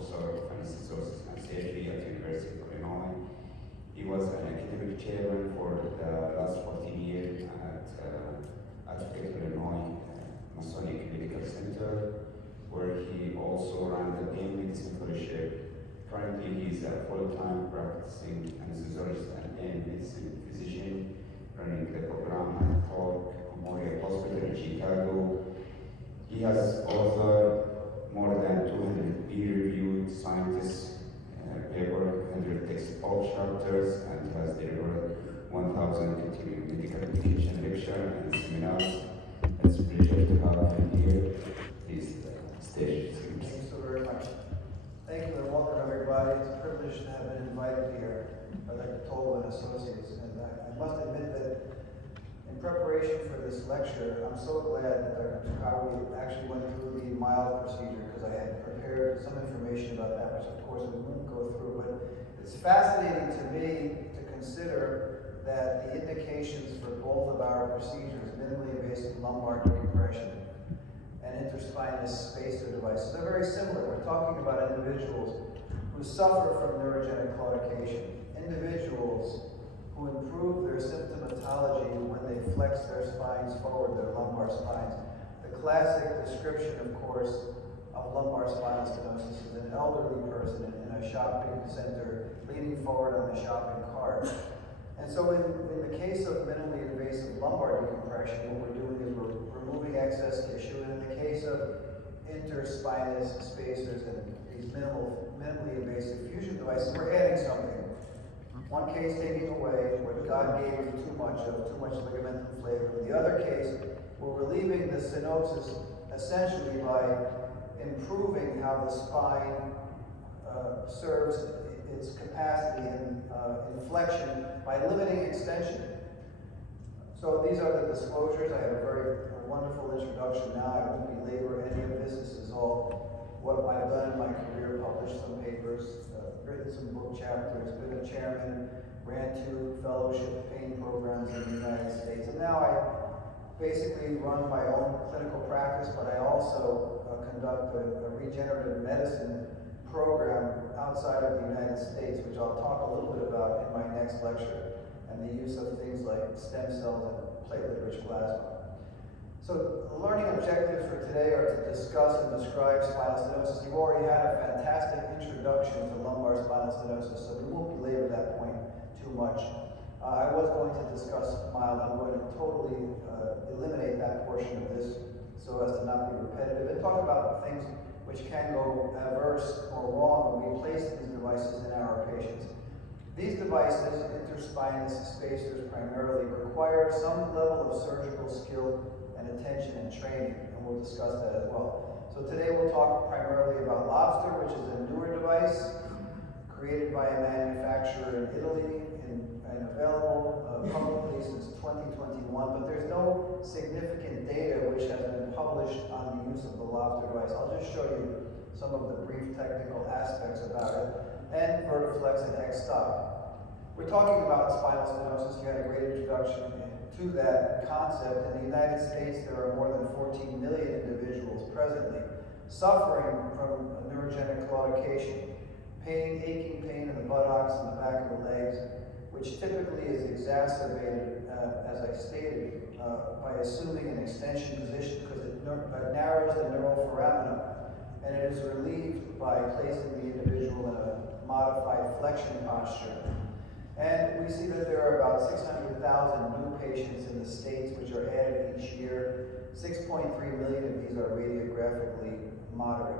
professor of anesthesiology and surgery at the University of Illinois. He was an academic chairman for the last 14 years at Illinois Masonic Medical Center, where he also ran the pain medicine fellowship. Currently, he's a full-time practicing anesthesiologist and pain medicine physician, running the program at Hawk Memorial Hospital in Chicago. He has authored more than 200 peer-reviewed scientists paper, 100 textbook chapters, and has delivered 1,000 continuing medical education lecture and seminars. It's a pleasure to have him here. Please, stage. Thank you so very much. Thank you and welcome everybody. It's a privilege to have been invited here by Dr. Tolba and Associates. And I must admit that in preparation for this lecture, I'm so glad that Dr. Takawi actually went through the mild procedure, because I had prepared some information about that, which of course we won't go through. But it's fascinating to me to consider that the indications for both of our procedures, minimally invasive lumbar decompression and interspinous spacer devices, are very similar. We're talking about individuals who suffer from neurogenic claudication, individuals who improve their symptomatology when they flex their spines forward, their lumbar spines. The classic description, of course, of lumbar spinal stenosis is an elderly person in a shopping center leaning forward on the shopping cart. And so in the case of minimally invasive lumbar decompression, what we're doing is we're removing excess tissue. And in the case of interspinous spacers and these minimally invasive fusion devices, we're adding something. One case taking away what God gave you too much ligamentum flavum. The other case, we're relieving the stenosis essentially by improving how the spine serves its capacity in flexion by limiting extension. So these are the disclosures. I have a very wonderful introduction now. I won't belabor any of this. This is all what I've done in my career, published some papers, written some book chapters, been a chairman, ran 2 fellowship pain programs in the United States. And now I basically run my own clinical practice, but I also conduct a regenerative medicine program outside of the United States, which I'll talk a little bit about in my next lecture, and the use of things like stem cells and platelet-rich plasma. So the learning objectives for today are to discuss and describe spinal stenosis. You've already had a fantastic introduction to lumbar spinal stenosis, so we won't belabor that point too much. I was going to discuss mild. I'm going to totally eliminate that portion of this so as to not be repetitive, and talk about things which can go adverse or wrong when we place these devices in our patients. These devices, interspinous spacers primarily, require some level of surgical skill and attention and training, and we'll discuss that as well. So today we'll talk primarily about Lobster, which is a newer device created by a manufacturer in Italy and available publicly since 2021, but there's no significant data which has been published on the use of the Lobster device. I'll just show you some of the brief technical aspects about it, and Vertiflex and X-Stop. We're talking about spinal stenosis. You had a great introduction to that concept. In the United States, there are more than 14 million individuals presently suffering from neurogenic claudication, aching pain in the buttocks and the back of the legs, which typically is exacerbated, as I stated, by assuming an extension position because it narrows the neural foramina, and it is relieved by placing the individual in a modified flexion posture. And we see that there are about 600,000 new patients in the States which are added each year. 6.3 million of these are radiographically moderate.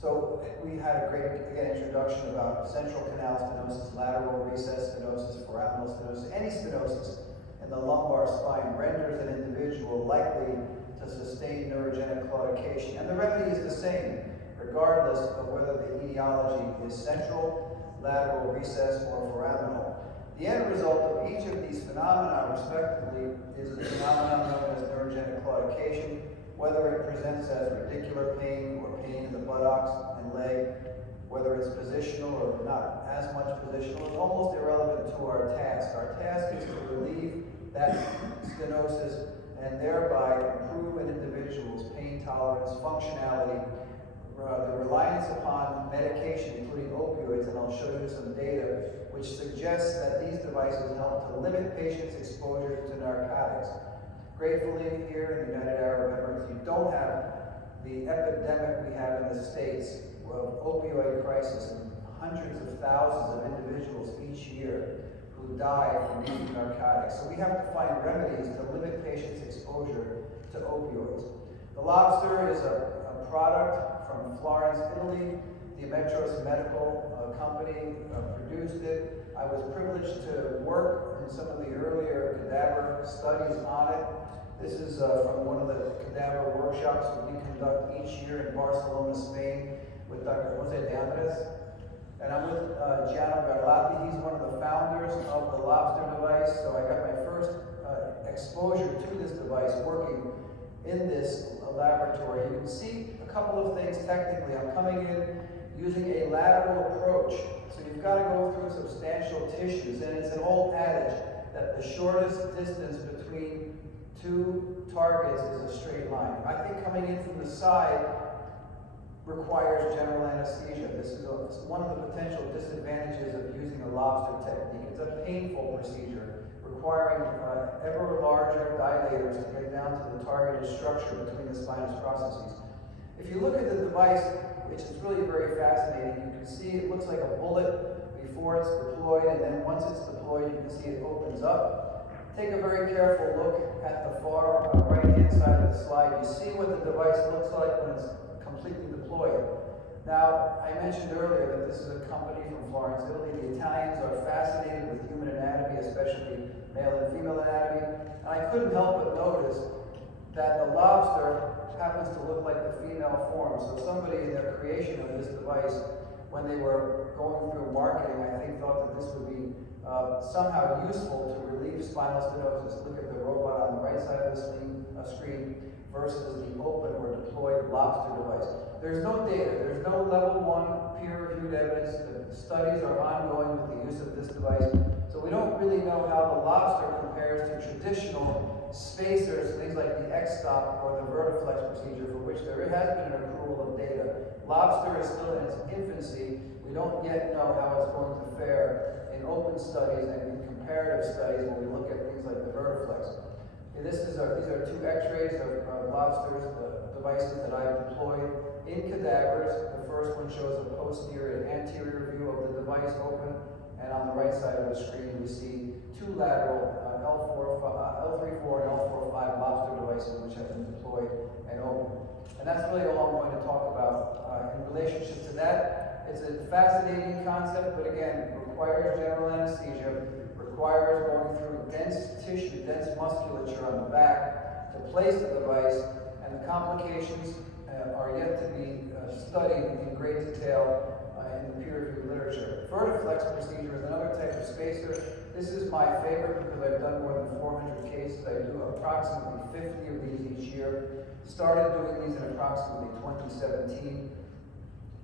So we had a great, again, introduction about central canal stenosis, lateral recess stenosis, foraminal stenosis. Any stenosis in the lumbar spine renders an individual likely to sustain neurogenic claudication. And the remedy is the same, regardless of whether the etiology is central, lateral recess, or foraminal. The end result of each of these phenomena, respectively, is a phenomenon known as neurogenic claudication, whether it presents as radicular pain or pain in the buttocks and leg, whether it's positional or not as much positional, is almost irrelevant to our task. Our task is to relieve that stenosis and thereby improve an individual's pain tolerance, functionality, the reliance upon medication, including opioids, and I'll show you some data which suggests that these devices help to limit patients' exposure to narcotics. Gratefully, here in the United Arab Emirates, you don't have the epidemic we have in the States of opioid crisis and hundreds of thousands of individuals each year who die from using narcotics. So we have to find remedies to limit patients' exposure to opioids. The lobster is a product from Florence, Italy. The Metros Medical company produced it. I was privileged to work in some of the earlier cadaver studies on it. This is from one of the cadaver workshops that we conduct each year in Barcelona, Spain, with Dr. Jose de Andres. And I'm with Gianno Garlati. He's one of the founders of the lobster device. So I got my first exposure to this device working in this laboratory. You can see a couple of things technically. I'm coming in using a lateral approach. So you've got to go through substantial tissues. And it's an old adage that the shortest distance between two targets is a straight line. I think coming in from the side requires general anesthesia. This is one of the potential disadvantages of using a lobster technique. It's a painful procedure, requiring ever larger dilators to get down to the targeted structure between the spinous processes. If you look at the device, which is really very fascinating, you can see it looks like a bullet before it's deployed, and then once it's deployed, you can see it opens up. Take a very careful look at the far right-hand side of the slide. You see what the device looks like when it's completely deployed. Now, I mentioned earlier that this is a company from Florence, Italy. The Italians are fascinated with human anatomy, especially male and female anatomy. And I couldn't help but notice that the lobster happens to look like the female form. So somebody in their creation of this device, when they were going through marketing, I think thought that this would be somehow useful to relieve spinal stenosis. Look at the robot on the right side of the screen versus the open or deployed lobster device. There's no data. There's no level 1 peer-reviewed evidence. The studies are ongoing with the use of this device. So we don't really know how the lobster compares to traditional spacers, things like the X-stop or the Vertiflex procedure, for which there has been an accrual of data. Lobster is still in its infancy. We don't yet know how it's going to fare in open studies and in comparative studies when we look at things like the Vertiflex. Okay, these are two x-rays of lobsters, the devices that I've deployed in cadavers. The first one shows a posterior and anterior view of the device open, and on the right side of the screen we see two lateral L34 and L45 lobster devices which have been deployed and open. And that's really all I'm going to talk about in relationship to that. It's a fascinating concept, but again, requires general anesthesia, requires going through dense tissue, dense musculature on the back to place the device, and the complications are yet to be studied in great detail in the peer-reviewed literature. Vertiflex procedure is another type of spacer. This is my favorite because I've done more than 400 cases. I do approximately 50 of these each year. Started doing these in approximately 2017.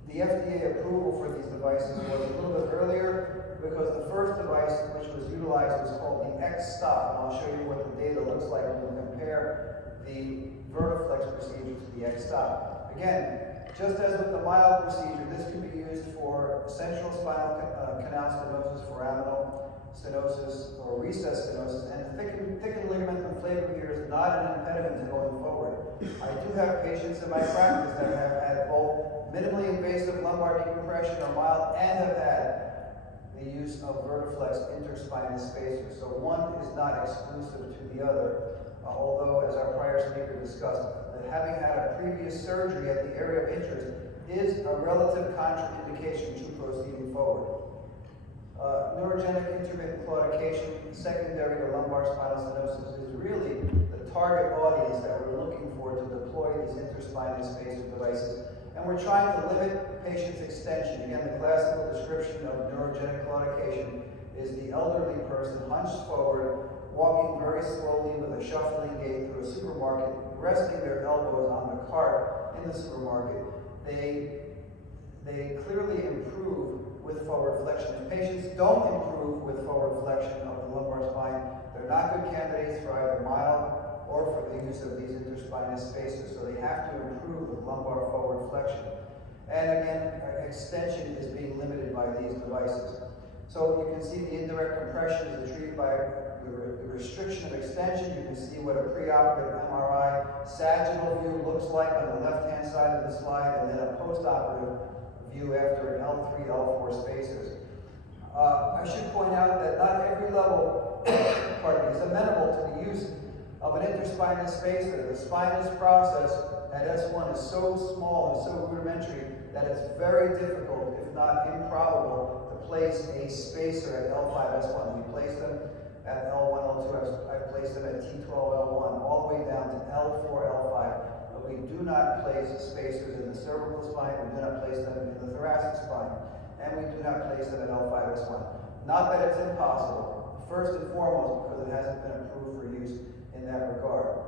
The FDA approval for these devices was a little bit earlier because the first device which was utilized was called the X-stop, and I'll show you what the data looks like when we compare the Vertiflex procedure to the X-stop. Again, just as with the mild procedure, this can be used for central spinal canal stenosis, foraminal stenosis, or recess stenosis, and thickened ligamentum flavum here is not an impediment to going forward. I do have patients in my practice that have had both minimally invasive lumbar decompression or mild and have had the use of Vertiflex interspinous spacers. So one is not exclusive to the other, although, as our prior speaker discussed, having had a previous surgery at the area of interest is a relative contraindication to proceeding forward. Neurogenic intermittent claudication, secondary to lumbar spinal stenosis, is really the target audience that we're looking for to deploy these interspinous spacer devices. And we're trying to limit patient's extension. Again, the classical description of neurogenic claudication is the elderly person hunched forward, walking very slowly with a shuffling gait through a supermarket, resting their elbows on the cart in the supermarket. They clearly improve with forward flexion. If patients don't improve with forward flexion of the lumbar spine, they're not good candidates for either mild or for the use of these interspinous spacers. So they have to improve with lumbar forward flexion. And again, extension is being limited by these devices. So you can see the indirect compression is achieved by the restriction of extension. You can see what a preoperative MRI sagittal view looks like on the left-hand side of the slide, and then a postoperative view after L3, L4 spacers. I should point out that not every level is amenable to the use of an interspinous spacer. The spinous process at S1 is so small and so rudimentary that it's very difficult, if not improbable, to place a spacer at L5, S1. We place them at L1, L2. I've placed them at T12, L1, all the way down to L4, L5. But we do not place spacers in the cervical spine. We do not place them in the thoracic spine. And we do not place them at L5, S1. Not that it's impossible. First and foremost, because it hasn't been approved for use in that regard.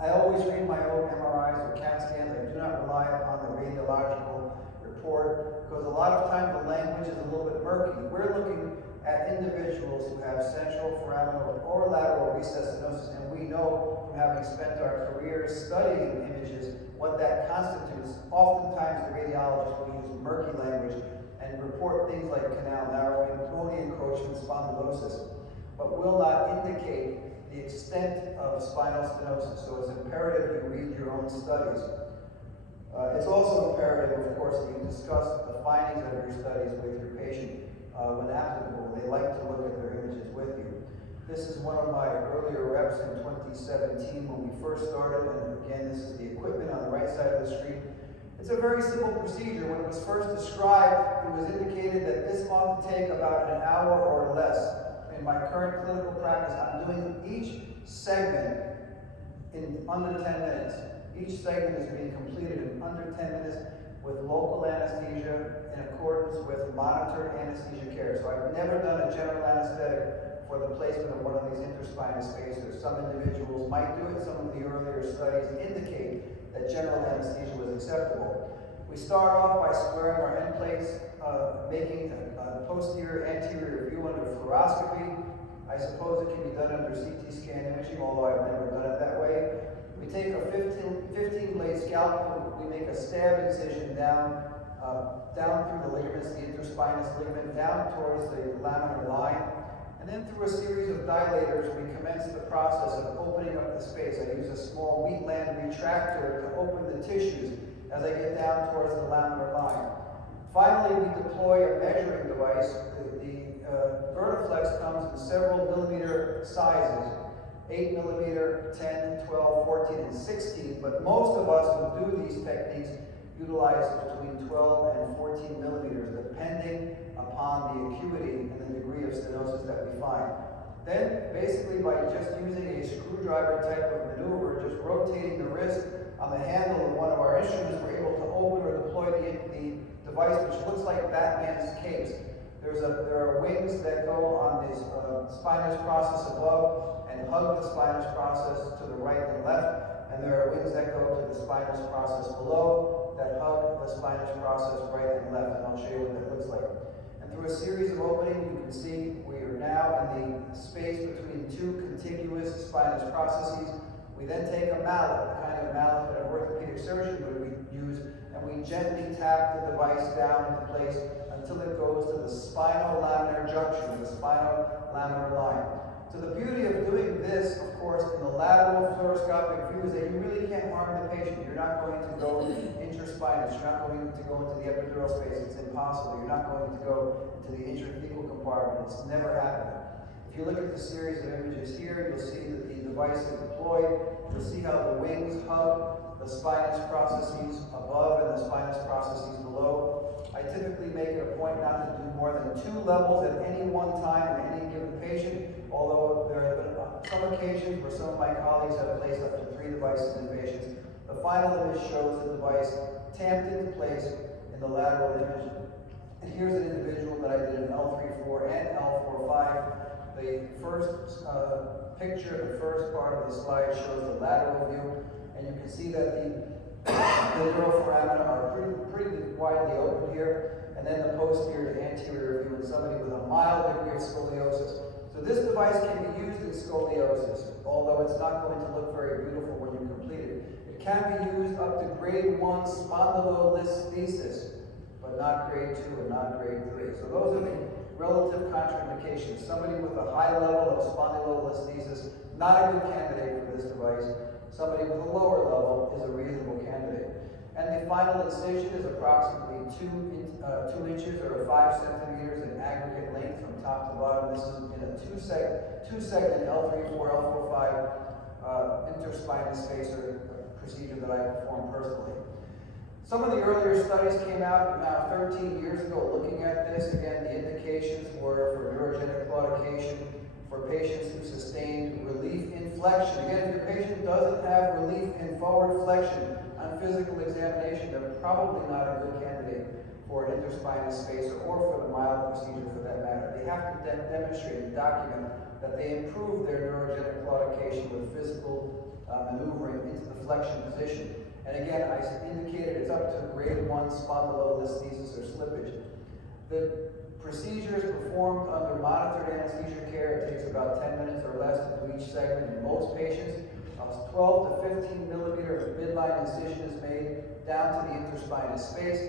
I always read my own MRIs or CAT scans. I do not rely upon the radiological report because a lot of times the language is a little bit murky. We're looking at individuals who have central foraminal or lateral recess stenosis, and we know from having spent our careers studying images what that constitutes. Oftentimes the radiologist will use murky language and report things like canal narrowing, bony encroachment, spondylosis, but will not indicate the extent of spinal stenosis. So it's imperative you read your own studies. It's also imperative, of course, that you discuss the findings of your studies with your patient when applicable. They like to look at their images with you. This is one of my earlier reps in 2017 when we first started, and again, this is the equipment on the right side of the screen. It's a very simple procedure. When it was first described, it was indicated that this ought to take about an hour or less. In my current clinical practice, I'm doing each segment in under 10 minutes. Each segment is being completed in under 10 minutes with local anesthesia in accordance with monitored anesthesia care. So I've never done a general anesthetic for the placement of one of these interspinous spacers. Some individuals might do it. Some of the earlier studies indicate that general anesthesia was acceptable. We start off by squaring our end plates, making a posterior anterior view under fluoroscopy. I suppose it can be done under CT scan imaging, although I've never done it that way. We take a 15 blade scalpel, we make a stab incision down through the ligaments, the interspinous ligament, down towards the laminar line. And then through a series of dilators, we commence the process of opening up the space. I use a small Wheatland retractor to open the tissues as I get down towards the laminar line. Finally, we deploy a measuring device. The Vertiflex comes in several millimeter sizes, 8 millimeter, 10, 12, 14, and 16, but most of us who do these techniques utilize between 12 and 14 millimeters, depending upon the acuity and the degree of stenosis that we find. Then, basically, by just using a screwdriver type of maneuver, just rotating the wrist on the handle of one of our instruments, we're able to open or deploy the device, which looks like Batman's capes. There are wings that go on this spinous process above and hug the spinous process to the right and left, and there are wings that go to the spinous process below that hug the spinous process right and left, and I'll show you what that looks like. And through a series of openings, you can see we are now in the space between two contiguous spinous processes. We then take a mallet, the kind of mallet that an orthopedic surgeon would use, and we gently tap the device down into place until it goes to the spinal laminar junction, the spinal laminar line. So the beauty of doing this, of course, in the lateral fluoroscopic view is that you really can't harm the patient. You're not going to go interspinous. You're not going to go into the epidural space. It's impossible. You're not going to go into the intrathecal compartment. It's never happened. If you look at the series of images here, you'll see that the device is deployed. You'll see how the wings hug the spinous processes above and the spinous processes below. I typically make it a point not to do more than 2 levels at any one time in any given patient, although there have been some occasions where some of my colleagues have placed up to 3 devices in patients. The final image shows the device tamped into place in the lateral image. And here's an individual that I did an L3-4 and L4-5. The first picture, the first part of the slide shows the lateral view, and you can see that the neuroforamina are pretty widely open here, and then the posterior to anterior view in somebody with a mild degree of scoliosis. So this device can be used in scoliosis, although it's not going to look very beautiful when you complete it. It It can be used up to grade 1 spondylolisthesis, but not grade 2 and not grade 3. So those are the relative contraindications. Somebody with a high level of spondylolisthesis, not a good candidate for this device. Somebody with a lower level is a reasonable candidate. And the final incision is approximately 2 inches or 5 centimeters in aggregate length from top to bottom. This is in a two-segment L3-4, L4-5 interspinous spacer procedure that I perform personally. Some of the earlier studies came out now 13 years ago looking at this. Again, the indications were for neurogenic claudication, for patients who sustained relief in flexion. Again, if your patient doesn't have relief in forward flexion on physical examination, they're probably not a good candidate for an interspinous spacer or for the mild procedure for that matter. They have to demonstrate and document that they improve their neurogenic claudication with physical maneuvering into the flexion position. And again, I indicated it's up to grade 1 spondylolisthesis or slippage. The procedure is performed under monitored anesthesia care. It takes about 10 minutes or less to do each segment. In most patients, 12 to 15 millimeter midline incision is made down to the interspinous space.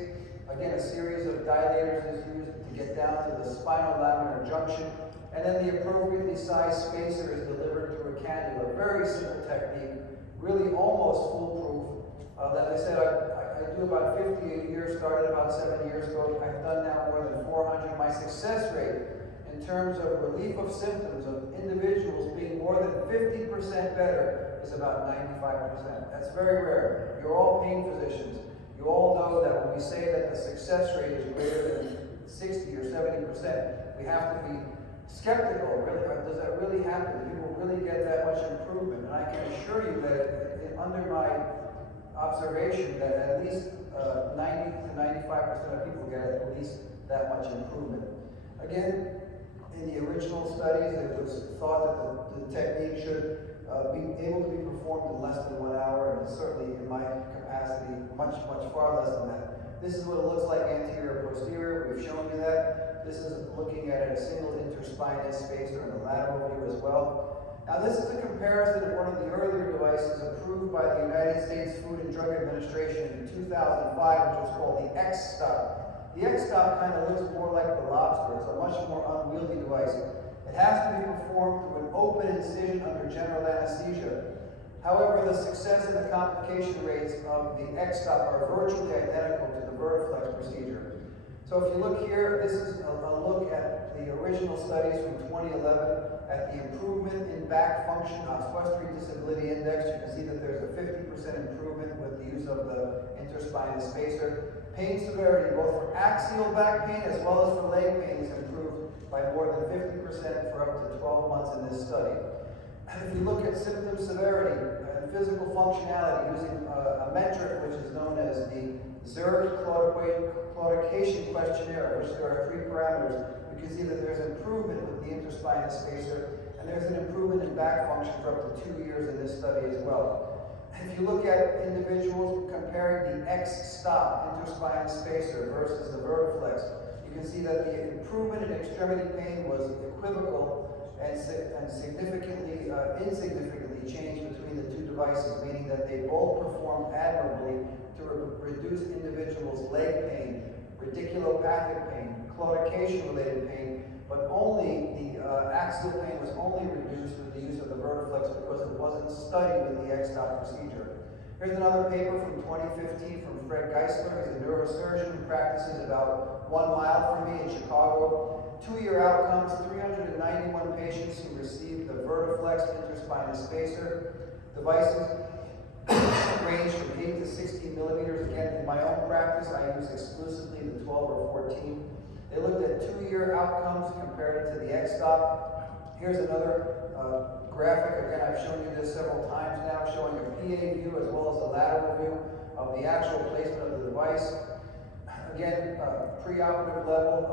Again, a series of dilators is used to get down to the spinal laminar junction. And then the appropriately sized spacer is delivered through a cannula. Very simple technique, really almost foolproof. As I said, I do about 50 a year, started about 7 years ago. I've done now more than 400. My success rate in terms of relief of symptoms of individuals being more than 50% better is about 95%. That's very rare. You're all pain physicians. You all know that when we say that the success rate is greater than 60 or 70%, we have to be skeptical. Really, does that really happen? Do people really get that much improvement? And I can assure you that under my observation that at least 90 to 95% of people get at least that much improvement. Again, in the original studies, it was thought that the technique should be able to be performed in less than 1 hour, and certainly in my capacity, much far less than that. This is what it looks like anterior posterior. We've shown you that. This is looking at a single interspinous spacer in the lateral view as well. Now this is a comparison of one of the earlier devices approved by the United States Food and Drug Administration in 2005, which was called the X-Stop. The X-Stop kind of looks more like the lobster. It's a much more unwieldy device. It has to be performed through an open incision under general anesthesia. However, the success and the complication rates of the X-Stop are virtually identical to the Vertiflex procedure. So if you look here, this is a look at the original studies from 2011 at the improvement in back function Oswestry Disability Index. You can see that there's a 50% improvement with the use of the interspinous spacer. Pain severity, both for axial back pain as well as for leg pain, is improved by more than 50% for up to 12 months in this study. If you look at symptom severity and physical functionality using a metric which is known as the Surgery-2024 questionnaire, which there are 3 parameters, you can see that there's improvement with the interspinous spacer, and there's an improvement in back function for up to 2 years in this study as well. If you look at individuals comparing the X-Stop interspinous spacer versus the Vertiflex, you can see that the improvement in extremity pain was equivocal and insignificantly changed between the 2 devices, meaning that they both performed admirably to reduce individuals' leg pain, radiculopathic pain, claudication-related pain, but only the axial pain was only reduced with the use of the Vertiflex because it wasn't studied with the X-Stop procedure. Here's another paper from 2015 from Fred Geisler. He's a neurosurgeon who practices about 1 mile from me in Chicago. 2-year outcomes, 391 patients who received the Vertiflex interspinous spacer. Devices range from 8 to 16 millimeters. Again, in my own practice, I use exclusively the 12 or 14. They looked at 2-year outcomes compared it to the X-Stop. Here's another graphic. Again, I've shown you this several times now, showing a PA view as well as a lateral view of the actual placement of the device. Again, preoperative level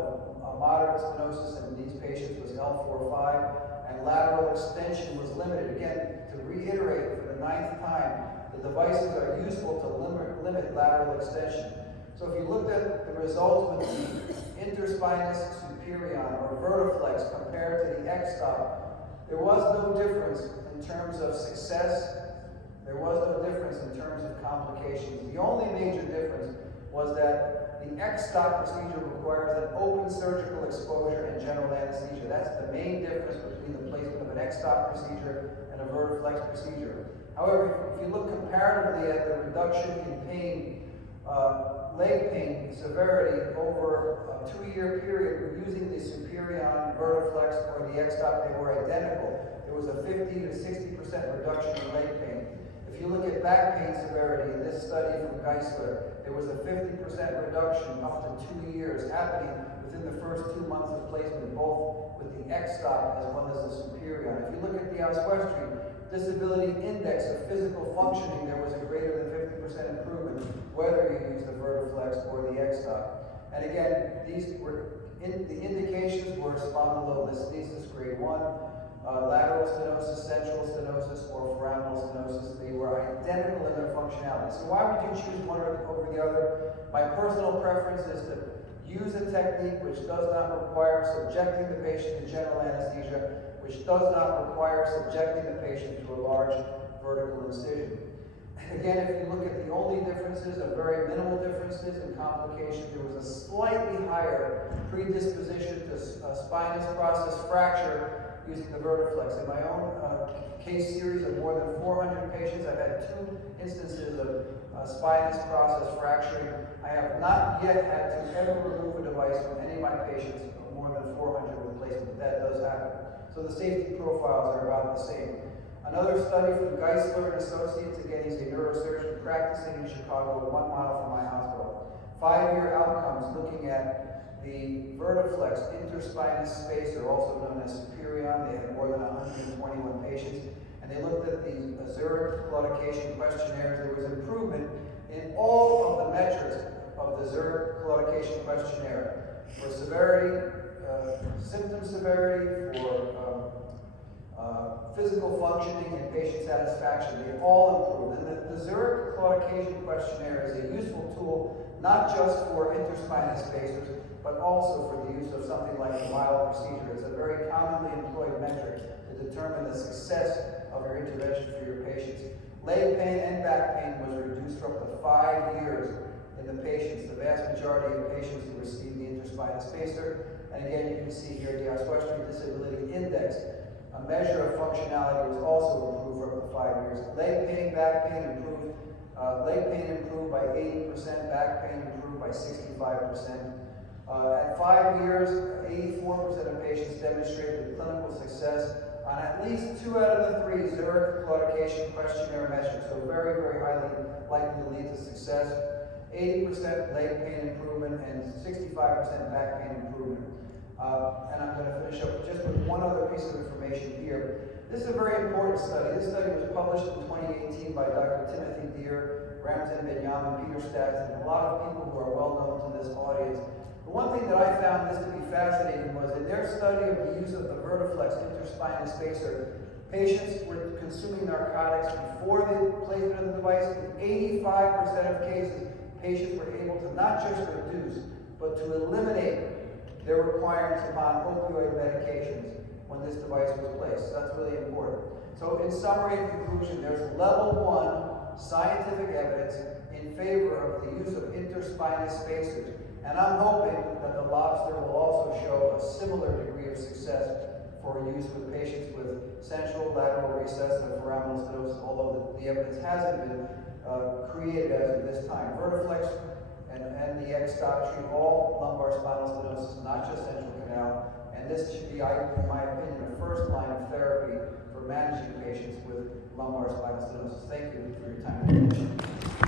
of moderate stenosis in these patients was L4-5, and lateral extension was limited. Again, to reiterate for the 9th time, the devices are useful to limit lateral extension. So if you looked at the results with the interspinous superior or Vertiflex compared to the X-Stop, there was no difference in terms of success There was no difference in terms of complications. The only major difference was that the X-stop procedure requires an open surgical exposure and general anesthesia. That's the main difference between the placement of an X-stop procedure and a Vertiflex procedure. However, if you look comparatively at the reduction in pain, leg pain severity over a 2-year period, we're using the Superion, Vertiflex, or the X-stop, they were identical. There was a 50 to 60% reduction in leg pain. If you look at back pain severity in this study from Geisler, there was a 50% reduction up to 2 years happening within the first 2 months of placement, both with the X-stop as well as the Superion. If you look at the Oswestry disability index of physical functioning, there was a greater than 50% improvement, whether you use the Vertiflex or the X-stop. And again, the indications were spondylolisthesis grade 1, lateral stenosis, central stenosis, or foraminal stenosis. They were identical in their functionality. So why would you choose one over the other? My personal preference is to use a technique which does not require subjecting the patient to general anesthesia, which does not require subjecting the patient to a large vertical incision. Again, if you look at the only differences, are very minimal differences in complications. There was a slightly higher predisposition to spinous process fracture using the Vertiflex. In my own case series of more than 400 patients, I've had 2 instances of spinous process fracturing. I have not yet had to ever remove a device from any of my patients, more than 400 replacements, but that does happen. So the safety profiles are about the same. Another study from Geisler and Associates, again, he's a neurosurgeon practicing in Chicago, 1 mile from my hospital. 5-year outcomes looking at the Vertiflex interspinous spacer, also known as Superion. They had more than 121 patients, and they looked at the Zurich claudication questionnaires. There was improvement in all of the metrics of the Zurich claudication questionnaire for severity, symptom severity, for physical functioning, and patient satisfaction. They all improved. And the Zurich claudication questionnaire is a useful tool, not just for interspinous spacers, but also for the use of something like a mild procedure. It's a very commonly employed metric to determine the success of your intervention for your patients. Leg pain and back pain was reduced for up to 5 years in the patients, the vast majority of patients who received the interspinous spacer. And again, you can see here the Oswestry Disability Index. A measure of functionality was also improved for up to 5 years. Leg pain, back pain improved. Leg pain improved by 80%, back pain improved by 65%. At 5 years, 84% of patients demonstrated clinical success on at least 2 out of the 3 Zurich claudication questionnaire measures, so very, very highly likely to lead to success. 80% leg pain improvement and 65% back pain improvement. And I'm going to finish up just with one other piece of information here. This is a very important study. This study was published in 2018 by Dr. Timothy Deere, Ramzan Benyam, and Peter Stats, and a lot of people who are well known to this audience. The one thing that I found this to be fascinating was in their study of the use of the Vertiflex interspinous spacer, patients were consuming narcotics before the placement of the device. In 85% of cases, patients were able to not just reduce, but to eliminate their requirements upon opioid medications when this device was placed. So that's really important. So in summary and conclusion, there's level 1 scientific evidence in favor of the use of interspinous spacers. And I'm hoping that the Lobster will also show a similar degree of success for use with patients with central lateral recess and foraminal stenosis, although the evidence hasn't been created as of this time. Vertiflex and the X-stop treat all lumbar spinal stenosis, not just central canal. And this should be, in my opinion, a first line of therapy for managing patients with lumbar spinal stenosis. Thank you for your time and attention.